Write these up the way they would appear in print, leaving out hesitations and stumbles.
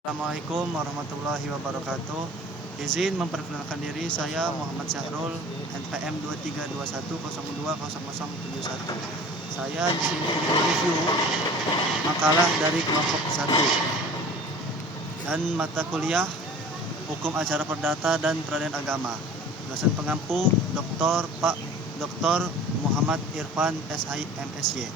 Assalamualaikum warahmatullahi wabarakatuh. Izin memperkenalkan diri, saya Muhammad Syahrul, NPM 2321020071. Saya di sini mereview makalah dari kelompok 1 dan mata kuliah Hukum Acara Perdata dan Peradilan Agama. Dosen pengampu Pak Dr. Muhammad Irfan SI MSy.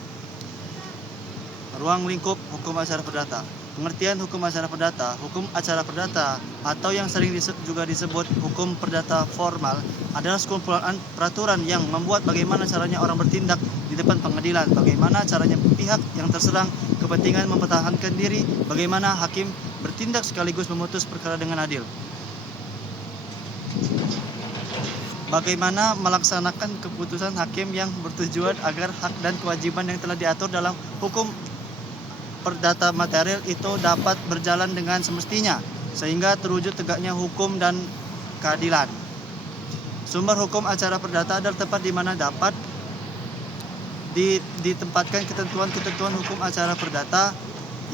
Ruang lingkup Hukum Acara Perdata. Pengertian hukum acara perdata. Hukum acara perdata atau yang sering juga disebut hukum perdata formal adalah sekumpulan peraturan yang membuat bagaimana caranya orang bertindak di depan pengadilan, bagaimana caranya pihak yang terserang kepentingan mempertahankan diri, bagaimana hakim bertindak sekaligus memutus perkara dengan adil, bagaimana melaksanakan keputusan hakim yang bertujuan agar hak dan kewajiban yang telah diatur dalam hukum perdata material itu dapat berjalan dengan semestinya sehingga terwujud tegaknya hukum dan keadilan. Sumber hukum acara perdata adalah tempat di mana dapat ditempatkan ketentuan-ketentuan hukum acara perdata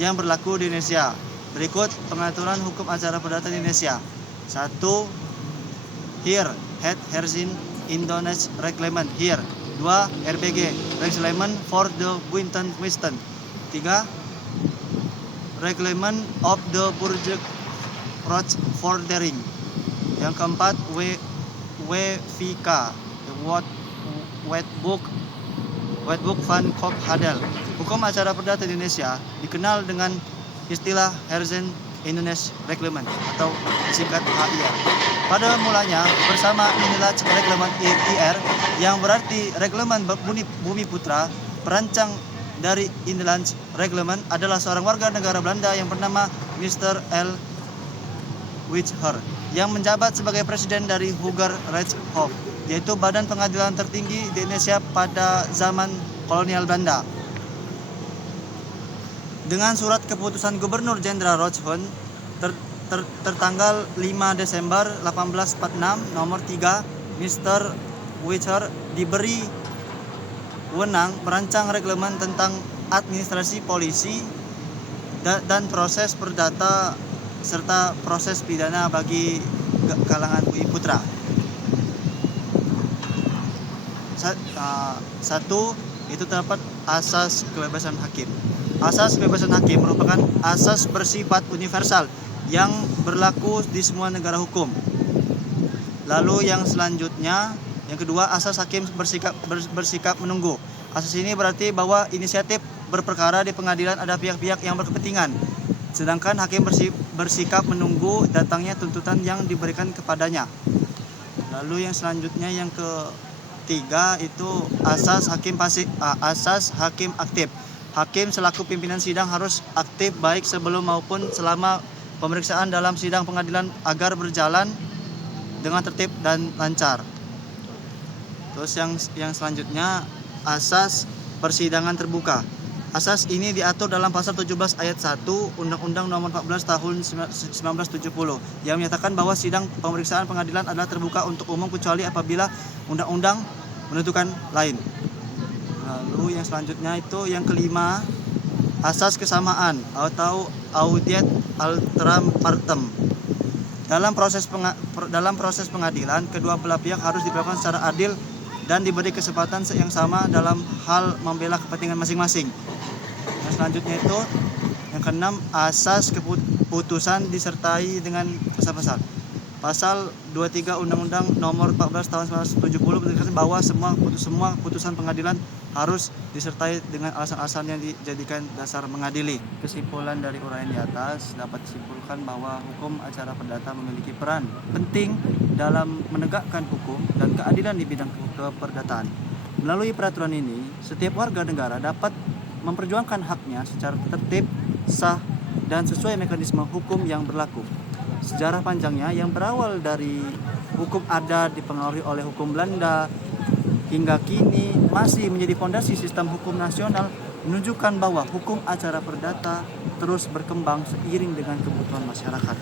yang berlaku di Indonesia. Berikut pengaturan hukum acara perdata di Indonesia. 1. Here, Het Herzin Indonesia Reglement Here. 2. RBG Reglement for the Buiten Westen. 3. Reglement of the Burger Rochefordering. Yang keempat, WVK, Wetboek van Kok Hadel. Hukum acara perdata di Indonesia dikenal dengan istilah Herzin Indonesia Reglement atau disingkat HIR. Pada mulanya bersama inilah Reglement IR yang berarti Reglement Bumi Putra, perancang dari Inland Reglement adalah seorang warga negara Belanda yang bernama Mr. L. Wichher yang menjabat sebagai presiden dari Hoger Rechtshof, yaitu badan pengadilan tertinggi di Indonesia pada zaman kolonial Belanda. Dengan surat keputusan Gubernur Jenderal Rochefort tertanggal 5 Desember 1846 nomor 3, Mr. Wichher diberi wewenang merancang reglemen tentang administrasi polisi dan proses perdata serta proses pidana bagi kalangan bumi putra. 1. Itu terdapat asas kebebasan hakim. Asas kebebasan hakim merupakan asas bersifat universal yang berlaku di semua negara hukum. Lalu yang selanjutnya, yang kedua, asas hakim bersikap menunggu. Asas ini berarti bahwa inisiatif berperkara di pengadilan ada pihak-pihak yang berkepentingan, sedangkan hakim bersikap menunggu datangnya tuntutan yang diberikan kepadanya. Lalu yang selanjutnya, yang ketiga, itu asas hakim pasif, asas hakim aktif. Hakim selaku pimpinan sidang harus aktif baik sebelum maupun selama pemeriksaan dalam sidang pengadilan agar berjalan dengan tertib dan lancar. Terus yang selanjutnya, asas persidangan terbuka. Asas ini diatur dalam pasal 17 ayat 1 Undang-Undang Nomor 14 Tahun 1970 yang menyatakan bahwa sidang pemeriksaan pengadilan adalah terbuka untuk umum kecuali apabila undang-undang menentukan lain. Lalu yang selanjutnya itu yang kelima, asas kesamaan atau audiat alteram partem. Dalam proses pengadilan, kedua belah pihak harus diperlakukan secara adil dan diberi kesempatan yang sama dalam hal membela kepentingan masing-masing. Yang selanjutnya itu, yang keenam, asas keputusan disertai dengan pasal-pasal. Pasal 23 Undang-Undang Nomor 14 Tahun 1970 menegaskan bahwa semua putusan pengadilan harus disertai dengan alasan-alasan yang dijadikan dasar mengadili. Kesimpulan dari uraian di atas dapat disimpulkan bahwa hukum acara perdata memiliki peran penting dalam menegakkan hukum dan keadilan di bidang keperdataan. Melalui peraturan ini, setiap warga negara dapat memperjuangkan haknya secara tertib, sah, dan sesuai mekanisme hukum yang berlaku. Sejarah panjangnya yang berawal dari hukum adat dipengaruhi oleh hukum Belanda hingga kini masih menjadi fondasi sistem hukum nasional, menunjukkan bahwa hukum acara perdata terus berkembang seiring dengan kebutuhan masyarakat.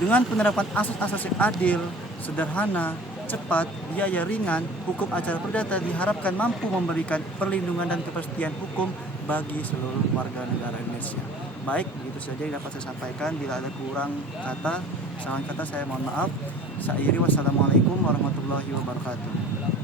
Dengan penerapan asas-asas yang adil, sederhana, cepat, biaya ringan, hukum acara perdata diharapkan mampu memberikan perlindungan dan kepastian hukum bagi seluruh warga negara Indonesia. Baik, begitu saja yang dapat saya sampaikan. Bila ada kurang kata, kesalahan kata, saya mohon maaf. Saya akhiri, wassalamualaikum warahmatullahi wabarakatuh.